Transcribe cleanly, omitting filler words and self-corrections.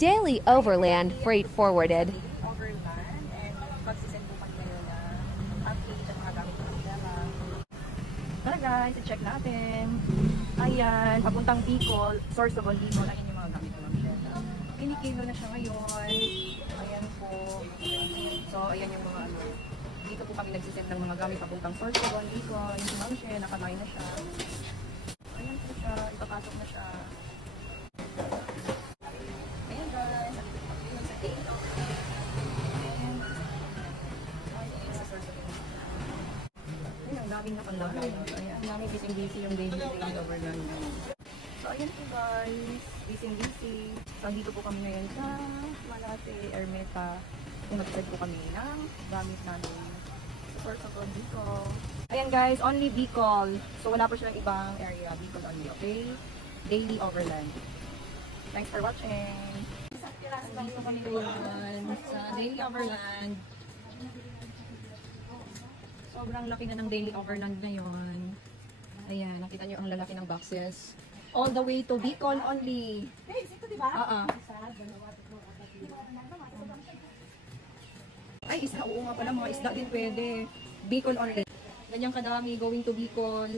Daily Overland Freight Forwarded. Overland and magsisend po kami kayo na update at mga gamit ng dala. Tara guys, i-check natin. Ayan, papuntang Bicol, source of Bicol. Ayan yung mga gamit ng dala. Kinikilo na siya ngayon. Ayan po. So, ayan yung mga ano. Dito po kami nagsisend ng mga gamit papuntang source of Bicol. Yung si Ma'am She, nakamay na siya. Ayan po siya, ipapasok na siya. Ayan guys, ang daming nakandala. Ayan, ang daming busy yung daily overland. So, ayan po guys, busy. So, dito po kami ngayon sa Malate, Ermita. Kung nag-set po kami ng gamit namin sa source of Bicol. Ayan guys, only Bicol. So, wala po silang ibang area. Bicol only, okay? Daily overland. Thanks for watching. Dito kami ngayon sa Daily Overland. Sobrang laki na ng Daily Overland ngayon. Ayan, nakita nyo ang lalaki ng boxes. All the way to Bicol only. Ito diba? Ay, isda. Oo nga pala, mga isda din pwede. Bicol only. Ganyang kadami going to Bicol.